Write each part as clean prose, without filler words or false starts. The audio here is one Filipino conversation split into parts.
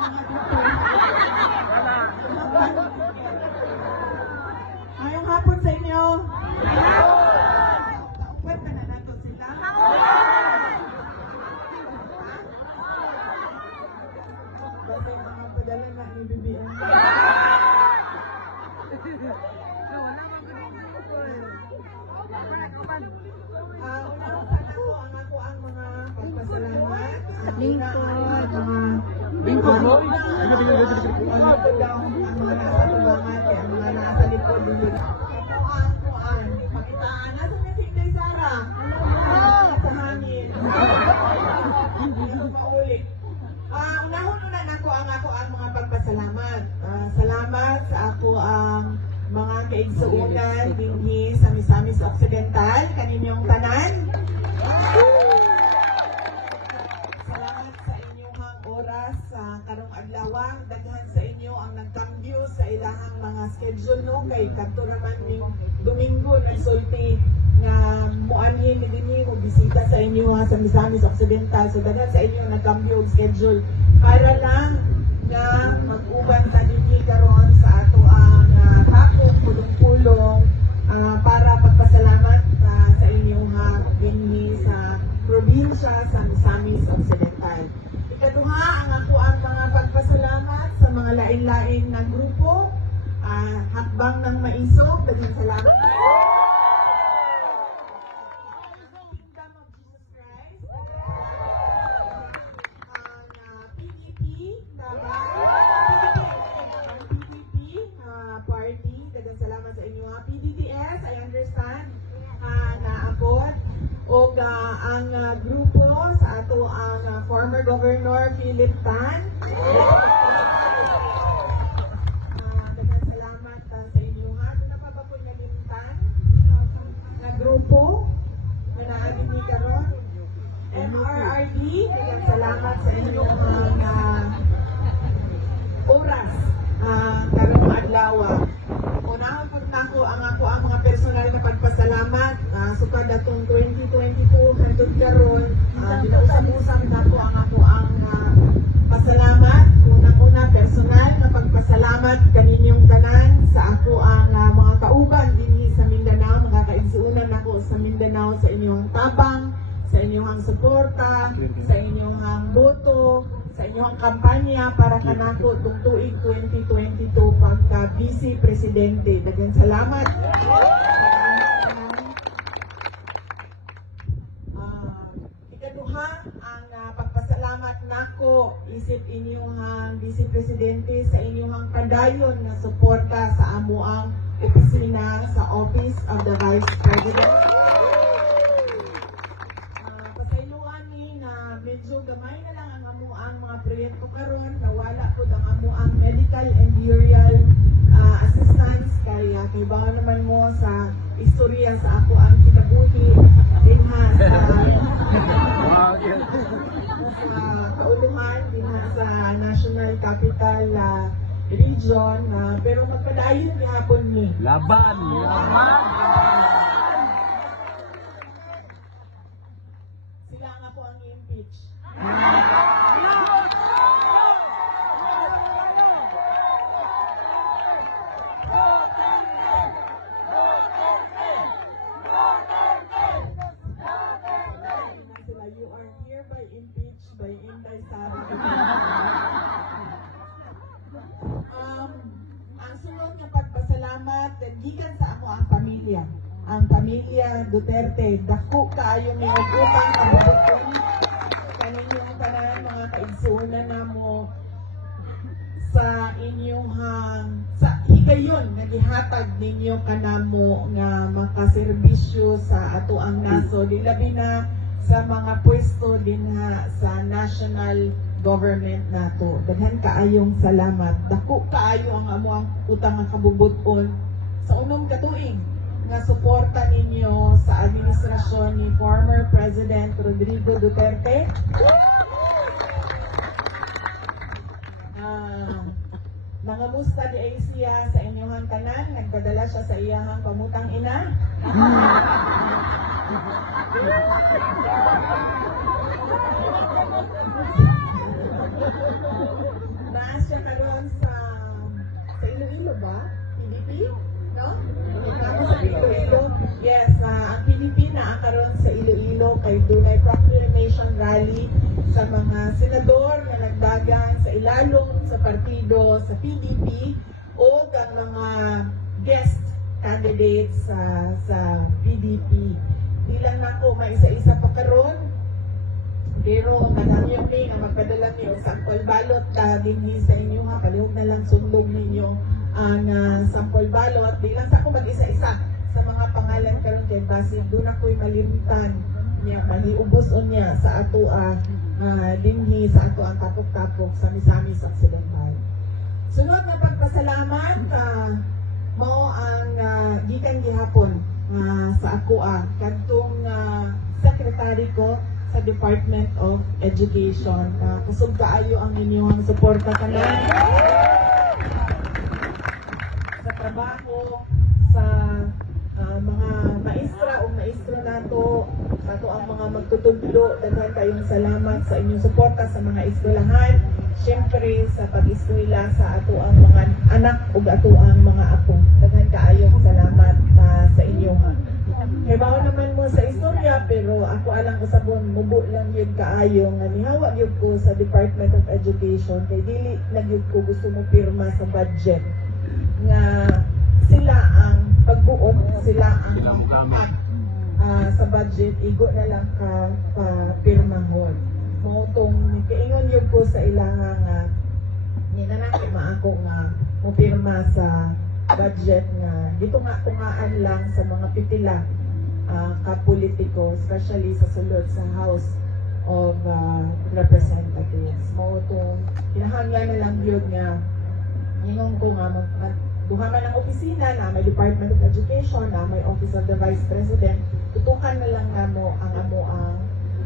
mga grupo. Ngayong hapon sa inyo. Upat na nato sila. Basta yung mga padala na ni BBM. Ang mga pagpasalamat. Lingkod. Ang mga nasa tubangan, ang mga nasa likod dito. Kuan. Pakitaan. Nasa na si Inday Sara? Sa hangin. Paulit. Unahon-unan ako ang mga pagpasalamat. Salamat sa ako ang mga kaigsuunan dinhi sa Misamis Occidental, kaninyong tanan. Salamat sa inyong oras sa karong adlaw. Daghan sa inyo ang nagkambyo sa ilahang mga schedule no kay kadto naman ning Domingo nagsulti nga muanhin ni dinhi mo bisita sa inyo sa Misamis Occidental. So daghan sa inyo nagkambyo og schedule para lang nga mag-uban ta dinhi karon sa ato ang hakong pulong-pulong para pagpasalamat sa inyong dinhi sa probinsya sa Misamis Occidental. Ikaduha ang ako ang mga pagpasalamat sa mga lain-lain na grupo, hakbang ng maisog, daghang salamat. Kingdom of Jesus Christ, PDP, party, daghang salamat sa inyo. PDTS, I understand, naabot. O ang grupo sa ato ang former Governor Philip Tan. Daghang salamat sa inyo ha. Doon na pa ba po nalimtan na grupo na naagin ni karon. MRRD, daghang salamat sa inyo oras karong adlaw. Unahon pud nako ang mga personal na pagpasalamat sukad atong 2022 hangtod karon ginausab-usab nako ang pasalamat una personal na pagpasalamat kaninyong tanan sa ako ang mga kauban dinhi sa Mindanao, mga kaigsuunan nako sa Mindanao sa inyong tabang, sa inyong suporta, sa inyong boto, sa inyong kampanya para kanako tuig 2022 pagka Vice Presidente. Daghang salamat. Ikaduha ang pagpasalamat nako isip inyong Vice Presidente sa inyong padayon na suporta sa amuang opisina sa Office of the Vice President. Medyo gamay na lang ang amuang mga proyekto karon, nawala po ang amuang medical and burial assistance kaya kibaw naman mo sa istorya sa ako ang kinabuhi dinha sa kauluhan dinha sa National Capital Region pero magpadayon gihapon ni laban. Sila nga po ang i-impeach. Sila, you are hereby impeached by Inday Sara. Ang sunod ng pagpasalamat gikan sa ako ang pamilya. Ang pamilya Duterte, dako kaayo may utang kabubuton kaninyong tanan mga kaigsuunan namo sa inyong sa higayon nga gihatag ninyo kanamo nga makaserbisyo sa ato ang naso labi na sa mga pwesto dinha sa national government nato. Daghan kaayong salamat. Dako kaayo ang amo ang utang nga kabubuton sa unong katuig nga suporta ninyo sa administrasyon ni former President Rodrigo Duterte. Nangamusta di ay siya sa inyong tanan, nagpadala siya sa iyahang pamutang ina. naa siya karon sa Iloilo ba? PDP? No? Sa Iloilo. Yes, ang PDP naa karon sa Iloilo kay dunay proclamation rally sa mga senador na nagdagan sa ilalong sa partido sa PDP o ang mga guest candidates sa PDP. Di lang na ako maisa-isa pa karon, pero madami yung may nga magpadala niyo sample balot dinhi sa inyo ha, palihog na lang sundog ninyo ang sample balot. Di lang sa ako mag-isa-isa sa mga pangalan karon kay basi doon ako'y malimtan niya, mahiubos niya sa ato dinhi sa ato ang tapok-tapok sa Misamis Occidental. Sunod na pagpasalamat mao ang gikan gihapon sa ako kadtong secretary ko sa Department of Education. Kusog kaayo ang inyong suporta kanan sa trabaho sa mga maestra o maestro nato, ato ang mga magtutudlo. Daghan kayong salamat sa inyong suporta sa mga eskwelahan, syempre sa pag-eskwela sa ato ang mga anak ug ato ang mga apo. Daghan kaayong salamat sa inyo ha. Kay bawo naman mo sa istorya, pero ako alang usabon mubo lang yun kaayo nga nihawa yun ko sa Department of Education kay dili na yun ko gusto mo pirma sa budget nga sila ang pagbuot, sila ang pagbuot sa budget, igo na lang ka pirmahon. Mautong kaingon yun ko sa ilangan nga ninanaki maako nga mo pirma sa budget nga dito nga tungaan lang sa mga pipila kapolitiko, especially sa sulod sa House of Representatives. Mautong kinahanglan na lang yun nga ingon ko nga duha man ang opisina na may Department of Education, na may Office of the Vice President, tutukan na lang namo ang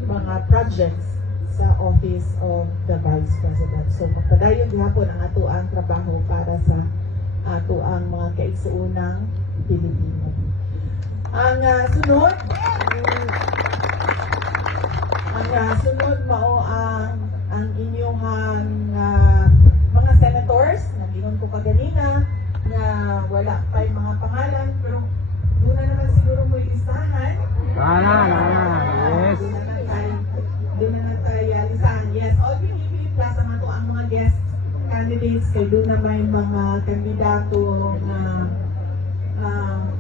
mga projects sa Office of the Vice President. So magpadayon gihapon ang ato ang trabaho para sa ato ang mga kaigsuunang Pilipino. Ang sunod mao ang inyong mga senators, nagingon ko kaganina na wala pa yung mga pangalan, pero doon na naman siguro mo listahan. Yes. Doon na tayo listahan. Yes, all PDP plus ang ato ang mga guest candidates kay doon na may mga kandidato na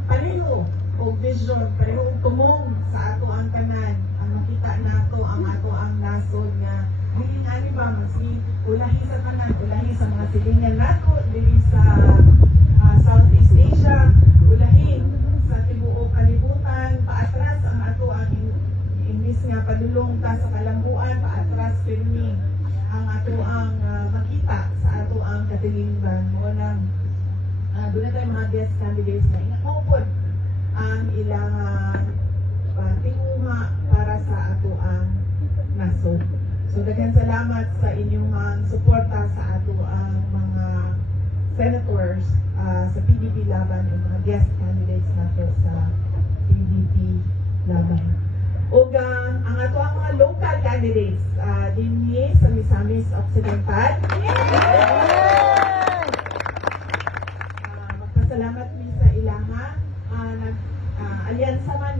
pareho o vision, pareho tumong sa ato ang kanan. Ang makita nato ang ato ang nasod nga hiling ani ba si ulahi sa kanan, ulahi sa mga silingan nato dili sa Southeast Asia, ulahi sa tibuok kalibutan, paatras ang ato ang imbis nga padulong ta sa kalambuan, paatras pirmi ang ato ang makita sa ato ang katilingban. Mo nang doon na tayo mga guest candidates na inakupod ang ilang tinguha para sa ato ang nasod. So daghan salamat sa inyong suporta sa ato ang mga senators sa PDP laban o mga guest candidates nato sa PDP laban. O ang ato ang mga local candidates dinhi sa Misamis Occidental. Magpasalamat mi sa ilaha. Alyansa man